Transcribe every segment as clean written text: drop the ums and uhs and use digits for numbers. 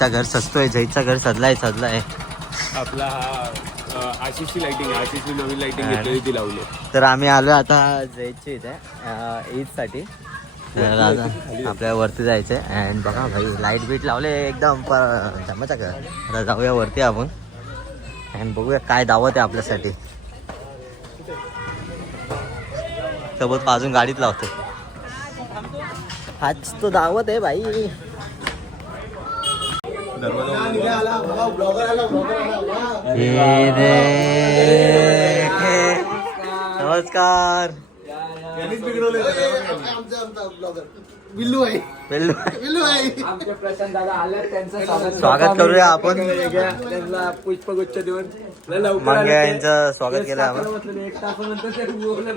घर सजतोय, जयचा घर सजलाय आपला हा आशिषची लाइटिंग, आशिषची नवीन लाइटिंग घेतली ती लावली. तर आम्ही आलो आता जयच्या इथे ईद साठी. आपल्या वरती जायचंय अँड बघा भाई लाईट बीट लावले एकदम धमाचा घर. आता जाऊया वरती आपण अँड बघूया काय दावत आहे आपल्यासाठी. सोबत अजून गाडीत लावतो. आज तो दावत आहे भाई. नमस्कार. बिल्लू आहे. आमचे प्रशांत दादा आले, त्यांचं स्वागत करूया आपण. त्यांना पुष्पगुच्छ देऊन मग यांचं स्वागत केलं आपण. एक तासानंतर ते बोललं.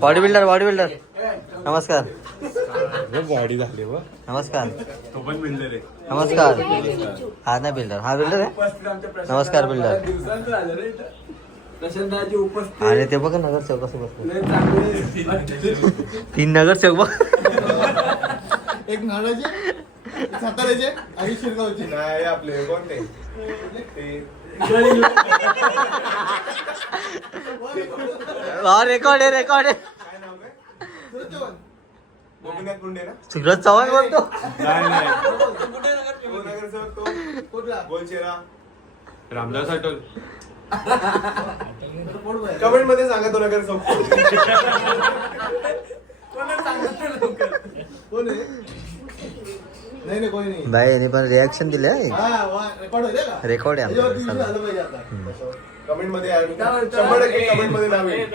बॉडी बिल्डर नमस्कार. गाडी झाली व नमस्कार. तो पण बिल्डर आहे. नमस्कार. हा नाही बिल्डर, हा बिल्डर आहे. नमस्कार बिल्डर. प्रशांतची उपस्थित आणि ते बघा नगरसेवक कसं बसलं. 3 नगरसेवक बघ. एक नाण्याचे, साताऱ्याचे आणि शिरगावचे. नाही आपले कोणते रेकॉर्ड आहे. गोपीनाथ मुंडे ना? सुरज चव्हाण बोलतो. नाही गोलचेरा रामदास आठवल. कमेंट मध्ये सांगा तो नगर कोण आहे? नाही कोणी नाही. भाई यांनी पण रिॲक्शन दिले. रेकॉर्ड होते का? रेकॉर्ड आहे त्याच्यावरती आमचं. झालं पाहिजे आता. कमेंट मध्ये 100% कमेंट मध्ये नाव येईल.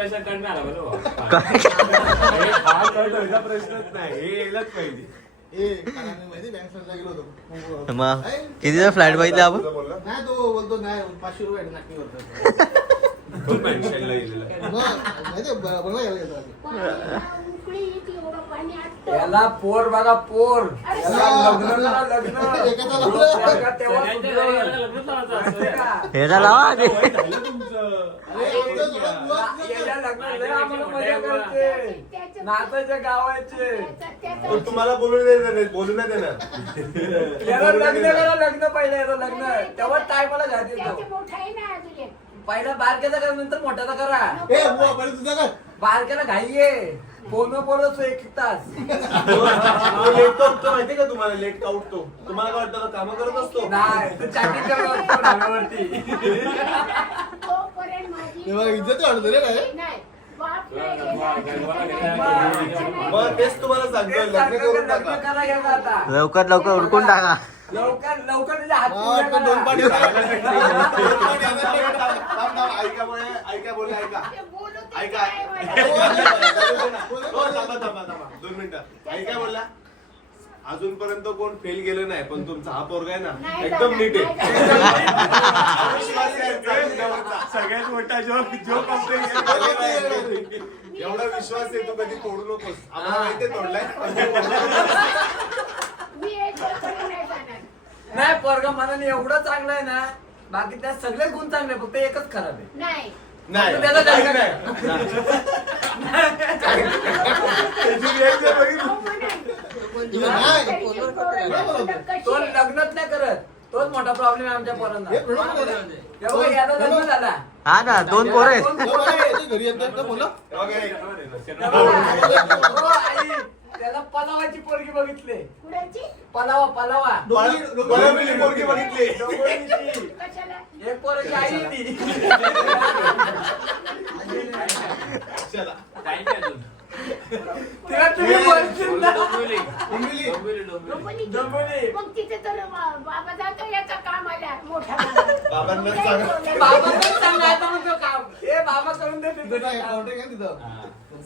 प्रश्नच नाही, हे यायलाच पाहिजे. माहिती बँक गेलो होतो. मग किती फ्लाईट बघितले आपण. नाही तो बोलतो नाही 500 रुपये नाकी करतो. कोण बँकशाईला गेलेला? माहिती बनवा गेला गेला. याला पोर बघा पोर. हे लावा आधी. नाताच्या गावाचे तुम्हाला बोलू नाही देणार. लग्न पहिलं याचं लग्न तेव्हा टायमाला घात पहिला बारक्याचा करा नंतर मोठ्याचा करा. तुझा काय बारक्याला घाईये फोन बोलतो 1 तास. लेट का उठतो माहितीये का तुम्हाला? लेट का उठतो तुम्हाला काय वाटतं? काम करत असतो. नाही तू चॅटिंग करत ढाब्यावरती. इज्जत वाढतो रे काय. मग तेच तुम्हाला सांगतो, लग्न करून टाका. करा घ्या आता लवकर उरकून टाका. लवकर तुझ्या हात दोन पाणी ऐका बोलले ऐका. थांबा 2 मिनिटं. ऐका बोलला. अजूनपर्यंत कोण फेल गेलं नाही, पण तुमचा हा पोरगा आहे ना एकदम नीट आहे. सगळ्यात मोठा जोक एवढा विश्वास आहे, तू कधी तोडू नकोस. आम्हाला माहितीये तोडलाय. नाही पोरगा मनाने एवढं चांगलं आहे ना, बाकी त्यात सगळे गुण चांगले, फक्त एकच खराब आहे. नाही त्याला काही नाही. तो लग्नच नाही करत, तोच मोठा प्रॉब्लेम आहे आमच्या पोरांना. याचा लग्न झाला. हा ना 2 पोरं आहेत. घरी येतात बोला. हो, आई, त्याला पलावाची पोरगी बघितली. पलावा पोरगी बघितली. एक पोरगी आई ती. तिला तुम्ही बोलशील ना. डोंबिवली. मग तिथे तर बाबा जातो याचा काम आला मोठा बाबांना सांगा. बाबा पण सांगायचं मग तो काम. हे बाबा करून देते तिथं तुझं काम. काउंटर आहे तिथं.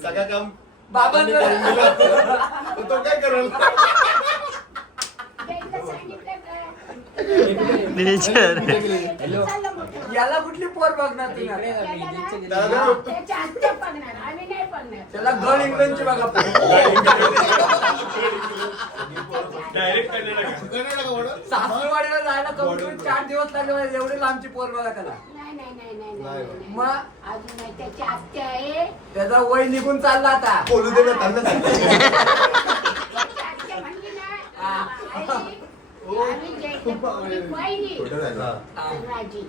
सगळं काम बाबांचं तो काय करेल? नेचर. याला कुठली पोर बघणार तुम्ही? त्याच्या हत्या बघणार आम्ही नाही बघणार. त्याला गड इंग्लंडची बघा पोर. डायरेक्ट सासूरवाडीला जायला कमीत कमी 4 दिवस लागले, एवढी लांबची पोर बघा त्याला. नाही मग अजून नाही त्याची हत्या आहे. त्याचा वय निघून चालला आता. बोलू दे ना त्यांना. त्याची हत्या म्हणली ना आम्ही जयचं पोरगी पाहिली. राजी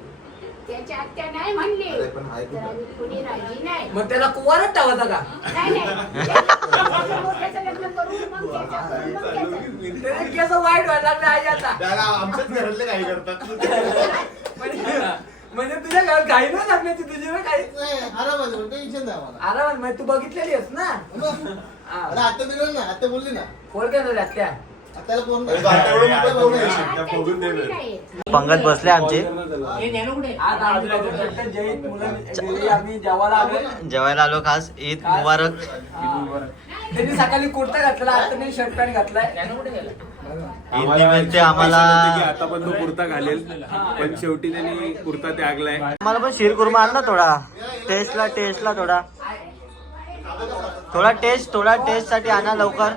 त्याच्या आत्या नाही म्हणली तर आम्ही कुणी राजी नाही. मग त्याला कुवारच ठेवायचा का? नाही त्याच्या मोठ्याचं लग्न करून मग त्याच्या करून मग त्याचं. त्याला केस वाईट व्हायला लागले आई आता. त्याला आमच्याच घरातले काही करतात. म्हणजे तुझ्या घरात घाई नाही लागण्याची तुझी ना काही नाही, आरामात बोल, टेन्शन नाही मला. आरामात म्हणजे तू बघितलेली आहेस ना. हा. अरे आता दिलं ना, आता बोलली ना. कोण केलं त्या आत्याला फोन अरे, आत्याकडून मोबाईल बघू नये. आत्याची त्या बघून दे पोरी ना. नाही. पंगत बसले आमचे आज आम्ही लोकं जैन मुलं गेली, आम्ही जेवायला आलो. जेवायला आलो खास. ईद मुबारक. त्यांनी सकाळी कुर्ता घातला, आता त्यांनी शर्ट पॅन्ट घातलाय. ईद निमित्त आम्हाला आता पण तो कुर्ता घालेल पण शेवटी त्यांनी कुर्ता त्यागलाय. आम्हाला पण शीर कुर्मा आण ना थोडा. टेस्टला थोडा टेस्ट साठी आणा लवकर.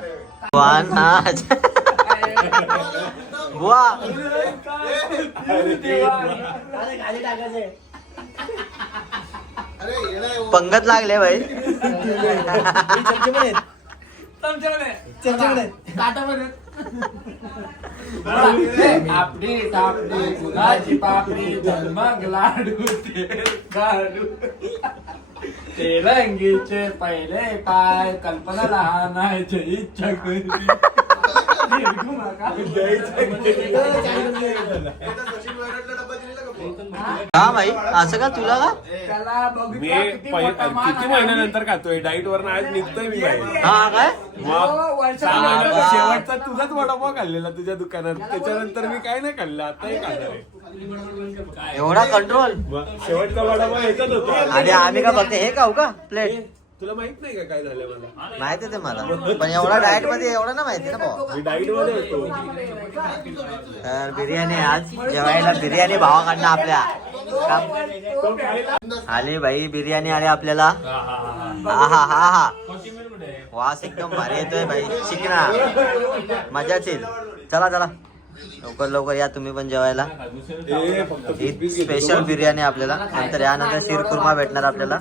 बुवा अरे येणार आहे. पंगत लागले भाई. आपली टापडी मुलाची पापडी मग लाडू लाडू ते रंगीचे पहिले पाय कल्पना लहानायचे इच्छा करी हा भाई असं का तुला का? त्याला मी बघितलं किती मोठा मान किती आहे. महिन्यानंतर खातोय डाईट वर आज निघतोय मी बाहेर. हा काय हो, वर्षाला मग एकदा शेवटचा तुझाच वडापाव खाल्लेला तुझ्या दुकानात. त्याच्यानंतर मी काय नाही खाल्लं आताही खाणार आहे. एवढा कंट्रोल. मग शेवटचा वडापाव ह्याचाच होता. आणि आम्ही का फक्त हे खाऊ का प्लेट? तुला माहित नाही का काय झालं मला? माहिती आहे ते मला पण एवढा डाएट मध्ये एवढा ना माहिती ना भाऊ. मी डाईट मध्ये होतो. तर बिर्याणी आज जेवायला बिर्याणी भावाकडनं आपल्या आली भाई. बिर्याणी आली आपल्याला. हा वास एकदम भारी येतोय भाई. शिकना मजाच येईल. चला लवकर या तुम्ही पण जेवायला. ईद स्पेशल बिर्याणी आपल्याला. नंतर यानंतर शीरकुर्मा भेटणार आपल्याला.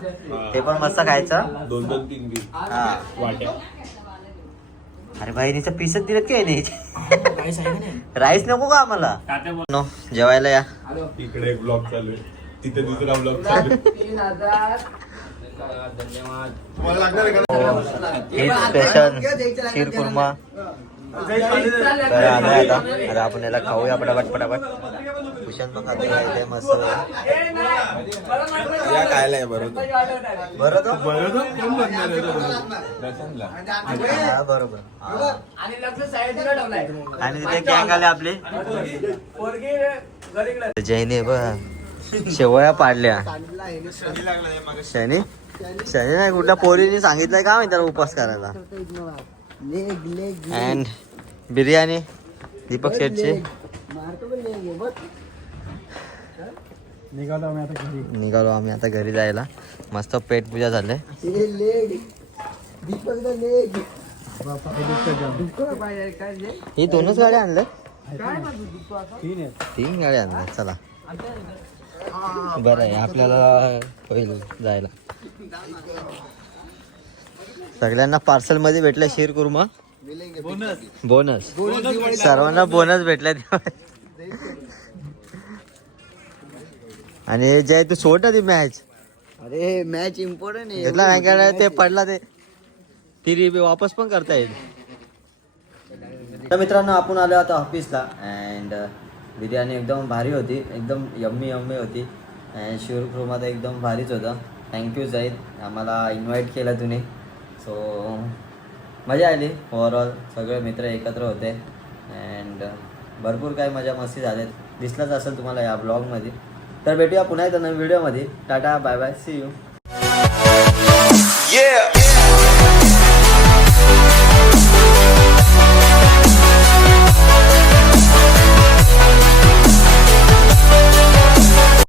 ते पण मस्त खायचं. 2-3 पीस हा वाट्या. अरे बहिणीचं पीसच दिलं काय नाही. राईस नको का आम्हाला? नो जेवायला या. इकडे एक ब्लॉग चालू आहे तिथे दुसरा ब्लॉग चालू आहे. 3000 तुम्हाला लागणार आहे का? ईद स्पेशल शीरकुर्मा. तर आलाय आता आपण याला खाऊया पटापट. भूषण पण खाते मस्त. या खायला आहे बरोबर. बरं तो बरोबर कोण बनणार आहे हा, बरोबर हा. आणि लग्न साईडला ठेवलाय. आणि तिथे गँग आले आपले. पोरगी घरी जैने बघ शेवया पाडल्या. शनी नाही कुठल्या पोरीने सांगितलंय का माहिती त्याला उपास करायला. अँड बिर्याणी दीपक शेठची. निघालो आम्ही आता घरी जायला. मस्त पेट पूजा झाले. ही दोनच गाड्या आणल्या. 3 गाड्या आणल्या. चला बरं आहे आपल्याला होईल जायला. सगळ्यांना पार्सल मध्ये भेटला शीरकुर्मा. बोनस सर्वांना बोनस भेटला. आणि जय तू सोड ती मॅच. अरे मॅच इम्पॉर्टंट आहे. घेतला बँकेला ते पडला ते ती वापस पण करता येईल. तर मित्रांनो आपण आलो आता ऑफिसला. अँड बिर्याणी एकदम भारी होती. एकदम यम्मी होती. अँड शीरकुर्मा तर एकदम भारीच होता. थँक्यू जाईद आम्हाला इन्व्हाइट केलं तुम्ही. सो मजा आली. ओव्हरऑल सगळे मित्र एकत्र होते. अँड भरपूर काही मजा मस्ती झाले. दिसलंच असेल तुम्हाला या ब्लॉगमध्ये. तर भेटूया पुन्हा एकदा नवीन व्हिडिओमध्ये. Tata bye bye see you.